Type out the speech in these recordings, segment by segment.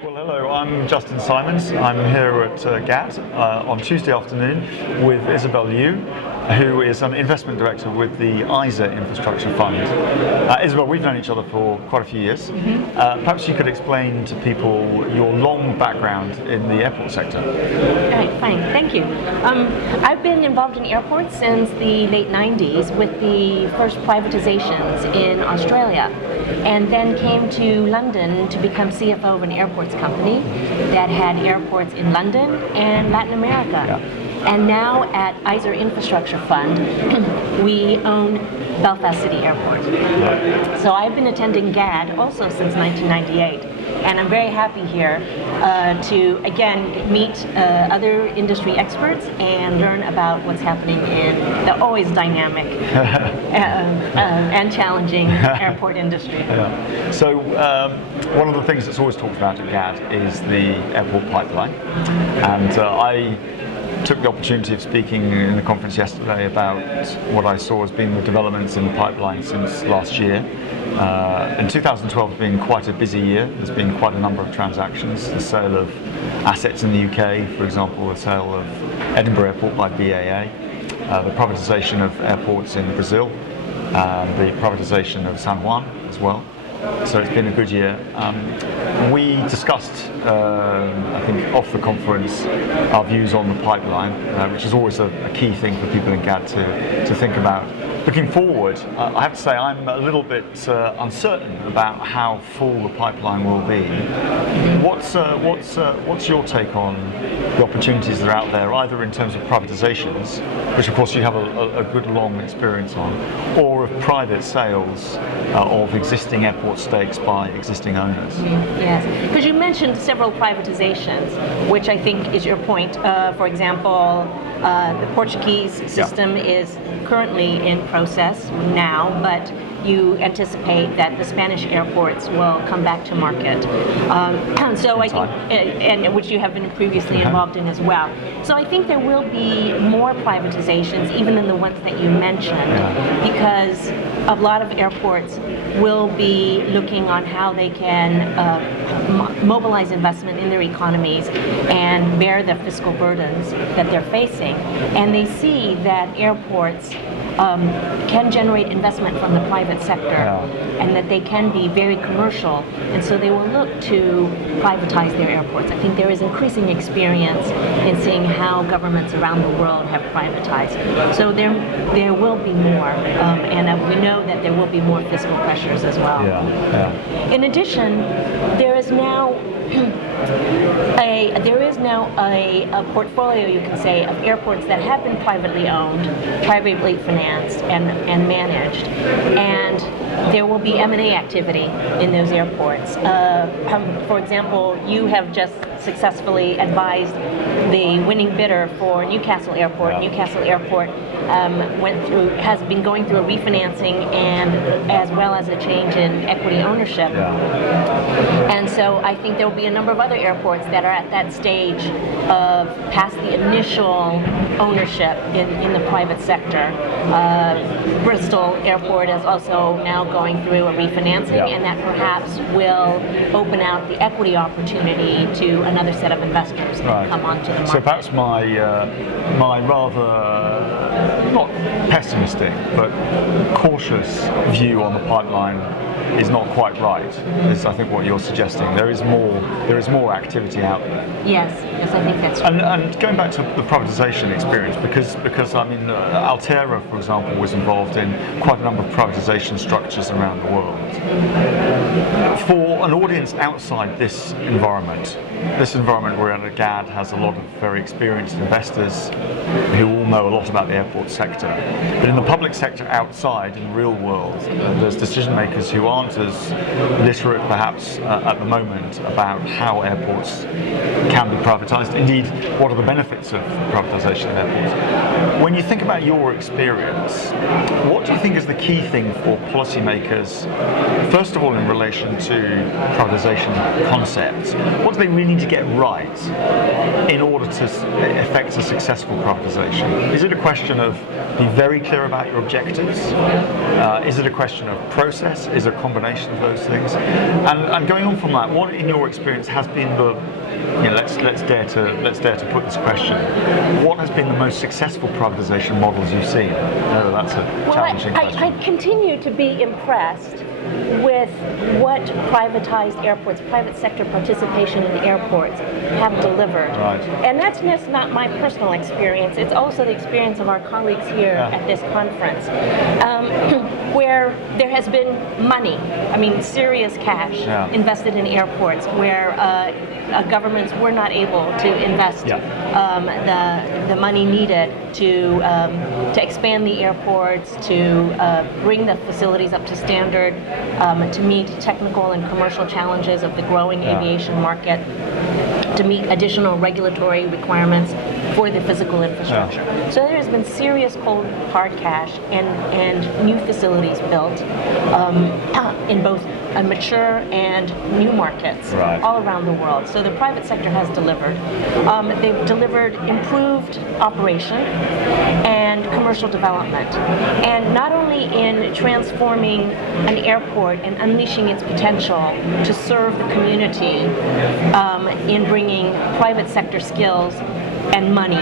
Well, hello, I'm Justin Symonds. I'm here at GAT on Tuesday afternoon with Isabel Liu, who is an investment director with the EISER infrastructure fund. Isabel, we've known each other for quite a few years. Perhaps you could explain to people your long background in the airport sector. All right, fine, thank you. I've been involved in airports since the late 90s with the first privatizations in Australia, and then came to London to become CFO of an airports company that had airports in London and Latin America. Yeah. And now at EISER Infrastructure Fund, we own Belfast City Airport. Yeah. So I've been attending GAD also since 1998, and I'm very happy here to again meet other industry experts and learn about what's happening in the always dynamic and challenging airport industry. Yeah. So one of the things that's always talked about at GAD is the airport pipeline, and I took the opportunity of speaking in the conference yesterday about what I saw as being the developments in the pipeline since last year. And 2012 has been quite a busy year. There's been quite a number of transactions. The sale of assets in the UK, for example, the sale of Edinburgh Airport by BAA, the privatisation of airports in Brazil, the privatisation of San Juan as well. So it's been a good year. We discussed, I think, off the conference, our views on the pipeline, which is always a key thing for people in GAD to think about. Looking forward, I have to say I'm a little bit uncertain about how full the pipeline will be. What's your take on the opportunities that are out there, either in terms of privatizations, which of course you have a good long experience on, or of private sales of existing airport stakes by existing owners? Yes, because you mentioned several privatizations, which I think is your point. For example, the Portuguese system is currently in process now, but you anticipate that the Spanish airports will come back to market. So I think, and which you have been previously involved in as well. So I think there will be more privatizations, even in the ones that you mentioned, because a lot of airports will be looking on how they can mobilize investment in their economies and bear the fiscal burdens that they're facing. And they see that airports can generate investment from the private sector, and that they can be very commercial, and so they will look to privatize their airports. I think there is increasing experience in seeing how governments around the world have privatized. So there will be more, and we know that there will be more fiscal pressures as well. In addition, there is now a portfolio, you can say, of airports that have been privately owned, privately financed, and managed, and there will be M&A activity in those airports. For example, you have just successfully advised the winning bidder for Newcastle Airport. Newcastle Airport has been going through a refinancing and as well as a change in equity ownership. And so I think there will be a number of other airports that are at that stage of past the initial ownership in the private sector. Bristol Airport is also now going through a refinancing, and that perhaps will open out the equity opportunity to another set of investors that come onto the market. So perhaps my rather not pessimistic but cautious view on the pipeline is not quite right, is I think what you're suggesting. There is more activity out there. Yes, I think that's true. And going back to the privatisation experience, because I mean, Altera, for example, was involved in quite a number of privatisation structures around the world. For an audience outside this environment we're in at GAD has a lot of very experienced investors who all know a lot about the airport sector. But in the public sector outside, in the real world, there's decision makers who aren't as literate perhaps at the moment about how airports can be privatised. Indeed, what are the benefits of privatisation of airports? When you think about your experience, what do you think is the key thing for policymakers, first of all in relation to privatisation concepts? What do they really need to get right in order to effect a successful privatisation? Is it a question of be very clear about your objectives? Is it a question of process? Is it a combination of those things? And going on from that, what in your experience has been the let's dare to put this question. What has been the most successful privatisation models you've seen? No, that's a challenging question. I continue to be impressed with what privatized airports, private sector participation in airports have delivered. Right. And that's just not my personal experience, it's also the experience of our colleagues here at this conference, where there has been money, serious cash invested in airports, where governments were not able to invest the money needed to expand the airports, to bring the facilities up to standard, to meet technical and commercial challenges of the growing aviation market, to meet additional regulatory requirements for the physical infrastructure. So there has been serious cold hard cash and new facilities built in both mature and new markets all around the world. So the private sector has delivered. They've delivered improved operation and commercial development. And not only in transforming an airport and unleashing its potential to serve the community in bringing private sector skills and money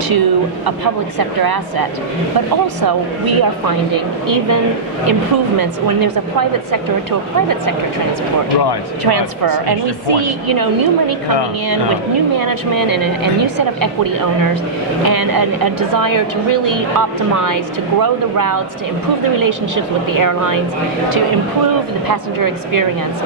to a public sector asset, but also we are finding even improvements when there's a private sector to a private sector transfer, and we see new money coming in with new management and a new set of equity owners, and a desire to really optimize, to grow the routes, to improve the relationships with the airlines, to improve the passenger experience.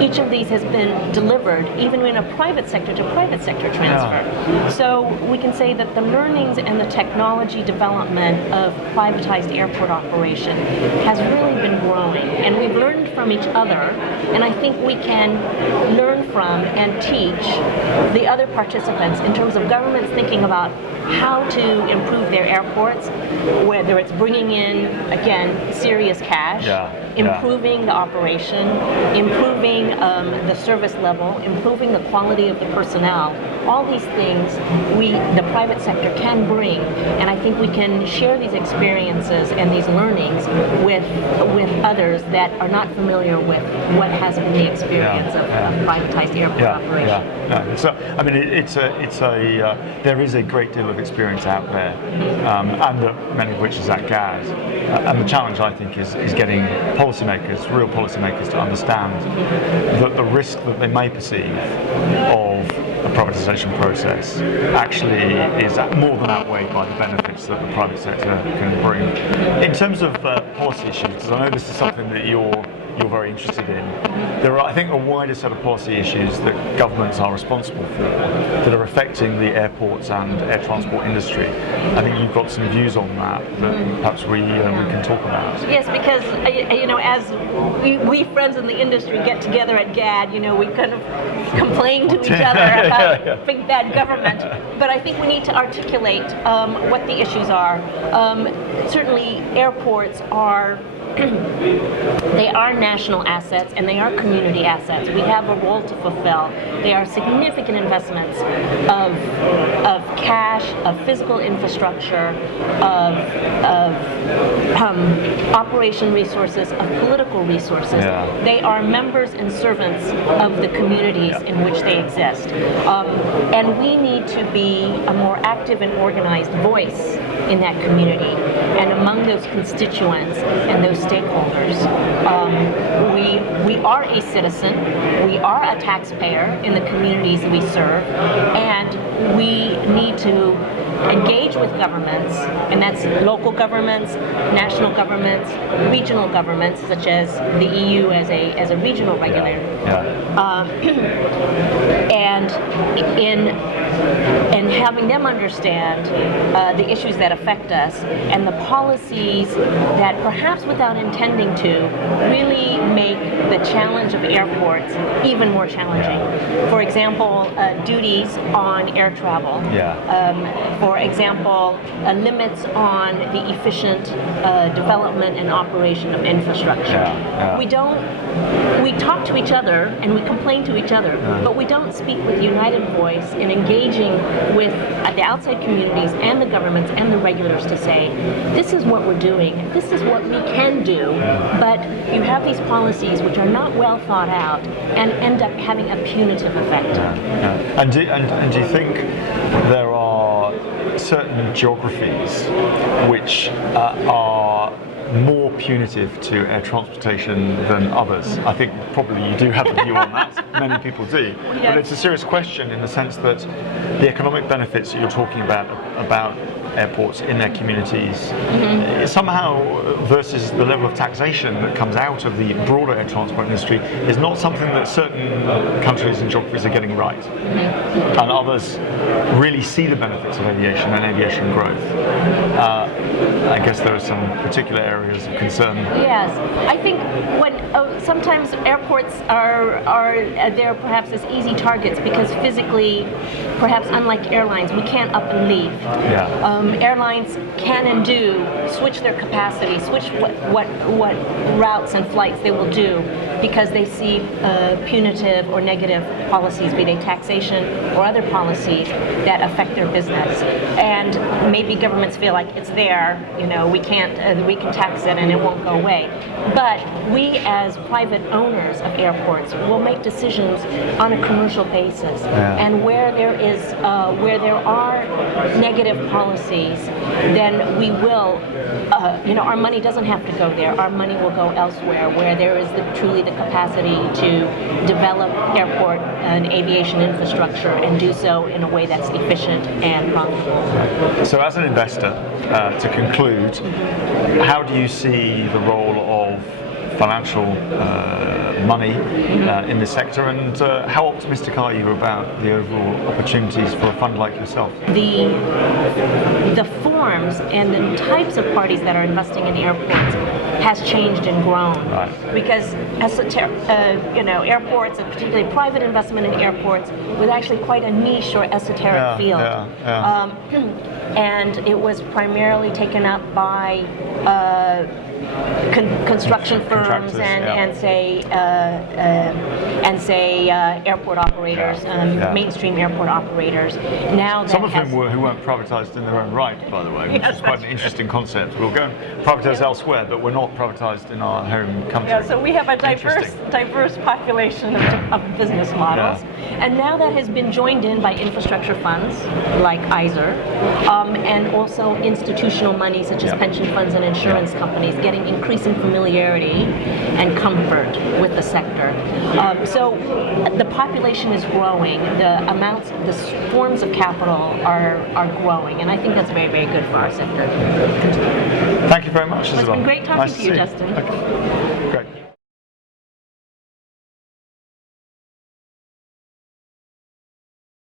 Each of these has been delivered even in a private sector to private sector transfer. So we can say that the learnings and the technology development of privatized airport operation has really been growing, and we've learned from each other, and I think we can learn from and teach the other participants in terms of governments thinking about how to improve their airports, whether it's bringing in, again, serious cash, improving the operation, improving the service level, improving the quality of the personnel. All these things the private sector can bring, and I think we can share these experiences and these learnings with others that are not familiar with what has been the experience of privatized airport operation. So there is a great deal of experience out there, and many of which is at GAD. And the challenge, I think, is getting policymakers, real policymakers, to understand that the risk that they may perceive of a privatisation process actually is more than outweighed by the benefits that the private sector can bring. In terms of policy issues, because I know this is something that you're very interested in, there are, I think, a wider set of policy issues that governments are responsible for that are affecting the airports and air transport industry. I think you've got some views on that perhaps we can talk about. Yes, because as we friends in the industry get together at GAD, we kind of complain to each other about big bad government. But I think we need to articulate what the issues are. Certainly, airports are they are national assets and they are community assets. We have a role to fulfill. They are significant investments of cash, of physical infrastructure, of operation resources, of political resources. They are members and servants of the communities in which they exist. And we need to be a more active and organized voice in that community and among those constituents and those stakeholders. We are a citizen, we are a taxpayer in the communities we serve, and we need to engage with governments, and that's local governments, national governments, regional governments, such as the EU as a regional regulator. And in and having them understand the issues that affect us and the policies that perhaps without intending to really make the challenge of airports even more challenging. For example, duties on air travel. For example, limits on the efficient development and operation of infrastructure. We talk to each other and we complain to each other, but we don't speak with united voice in engaging with the outside communities and the governments and the regulators to say, this is what we're doing, this is what we can do, but you have these policies which are not well thought out and end up having a punitive effect. And do you think there are certain geographies which are more punitive to air transportation than others? I think probably you do have a view on that. Many people do. But it's a serious question in the sense that the economic benefits that you're talking about airports in their communities somehow versus the level of taxation that comes out of the broader air transport industry is not something that certain countries and geographies are getting right. And others really see the benefits of aviation and aviation growth. I guess there are some particular areas of concern. Yes, I think when sometimes airports are there perhaps as easy targets because physically, perhaps unlike airlines, we can't up and leave. Airlines can and do switch their capacity, switch what routes and flights they will do because they see punitive or negative policies, be they taxation or other policies that affect their business. And maybe governments feel like it's there, we can tax it and it won't go away. But we as private owners of airports will make decisions on a commercial basis. And where there are negative policies, then we will, our money doesn't have to go there. Our money will go elsewhere where there is truly the capacity to develop airport and aviation infrastructure and do so in a way that's efficient and profitable. So as an investor, to conclude, how do you see the role of financial money in this sector, and how optimistic are you about the overall opportunities for a fund like yourself? The forms and the types of parties that are investing in airports has changed and grown. Because airports, and particularly private investment in airports, was actually quite a niche or esoteric field. And it was primarily taken up by construction firms and say airport operators, mainstream airport operators. Now some of whom who weren't privatized in their own right, by the way, which is quite an interesting concept. We'll go and privatize elsewhere, but we're not privatized in our home country. So we have a diverse population of business models, and now that has been joined in by infrastructure funds like EISER, and also institutional money such as pension funds and insurance companies getting increasing familiarity and comfort with the sector. So the population is growing, the forms of capital are growing, and I think that's very, very good for our sector. Thank you very much, Isabel. It's been great talking to you, Justin. Okay.